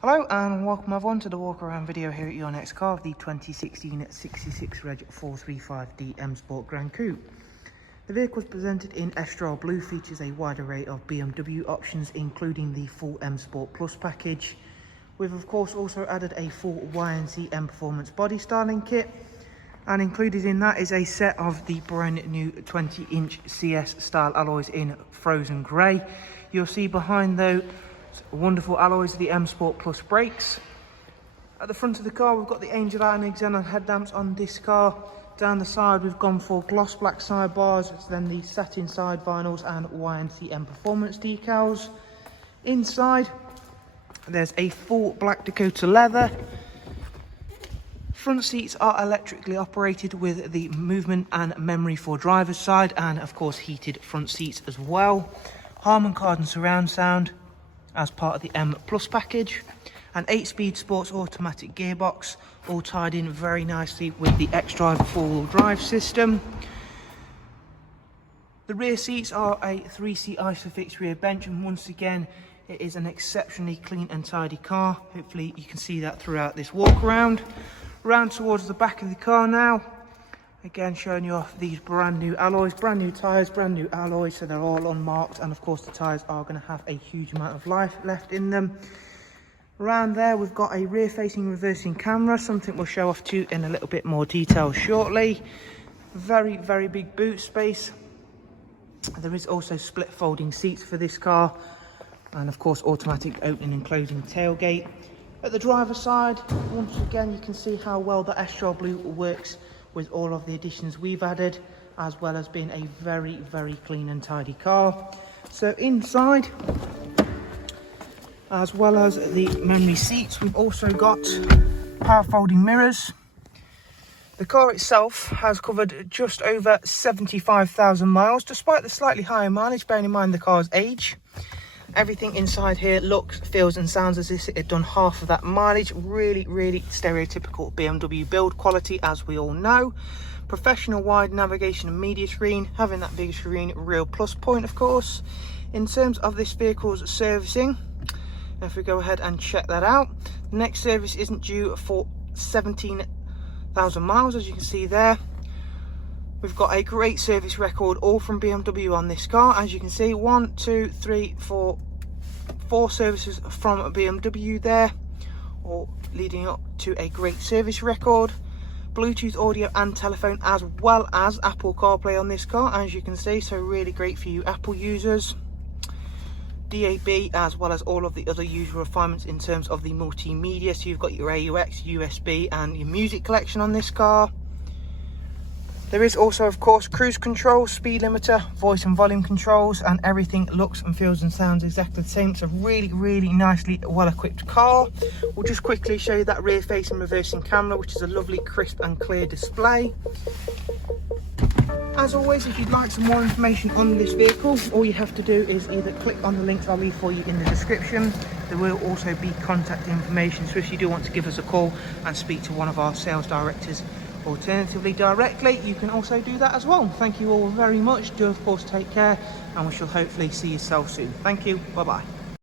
Hello and welcome everyone to the walk around video here at your next car of the 2016 66 Reg 435D M Sport Gran Coupe. The vehicle is presented in Astral Blue, features a wide array of BMW options including the full M Sport Plus package. We've of course also added a full YNC Mperformance body styling kit, and included in that is a set of the brand new 20-inch CS style alloys in frozen grey. You'll see behind though wonderful alloys of the M Sport Plus brakes. At the front of the car we've got the Angel Eye and xenon headlamps on this car. Down the side we've gone for gloss black sidebars, then the satin side vinyls and YNC Mperformance decals. Inside there's a full black Dakota leather. Front seats are electrically operated with the movement and memory for driver's side, and of course heated front seats as well. Harman Kardon surround sound as part of the M Plus package. An 8-speed sports automatic gearbox, all tied in very nicely with the xDrive 4-wheel drive system. The rear seats are a 3-seat ISOFIX rear bench, and once again it is an exceptionally clean and tidy car. Hopefully you can see that throughout this walk around. Round towards the back of the car now, again showing you off these brand new alloys, brand new tyres, brand new alloys, so they're all unmarked, and of course the tyres are going to have a huge amount of life left in them. Around there we've got a rear facing reversing camera, something we'll show off to you in a little bit more detail shortly. Very big boot space. There is also split folding seats for this car, and of course automatic opening and closing tailgate. At the driver's side, once again you can see how well the Astral Blue works with all of the additions we've added, as well as being a very clean and tidy car. So inside, as well as the memory seats, we've also got power folding mirrors. The car itself has covered just over 75,000 miles, despite the slightly higher mileage, bearing in mind the car's age. Everything inside here looks, feels and sounds as if it had done half of that mileage. Really stereotypical BMW build quality, as we all know. Professional wide navigation and media screen. Having that bigger screen, real plus point of course. In terms of this vehicle's servicing, if we go ahead and check that out, the next service isn't due for 17,000 miles, as you can see there. We've got a great service record, all from BMW on this car. As you can see, 1, 2, 3, 4 services from BMW there, all leading up to a great service record. Bluetooth audio and telephone, as well as Apple CarPlay on this car, as you can see, so really great for you Apple users. DAB, as well as all of the other usual refinements in terms of the multimedia, so you've got your AUX, USB and your music collection on this car. There is also of course cruise control, speed limiter, voice and volume controls, and everything looks and feels and sounds exactly the same. It's a really nicely well equipped car. We'll just quickly show you that rear facing reversing camera, which is a lovely crisp and clear display. As always, if you'd like some more information on this vehicle, all you have to do is either click on the links I'll leave for you in the description. There will also be contact information, so if you do want to give us a call and speak to one of our sales directors, alternatively directly, you can also do that as well. Thank you all very much. Do of course take care, and we shall hopefully see yourself soon. Thank you. Bye bye.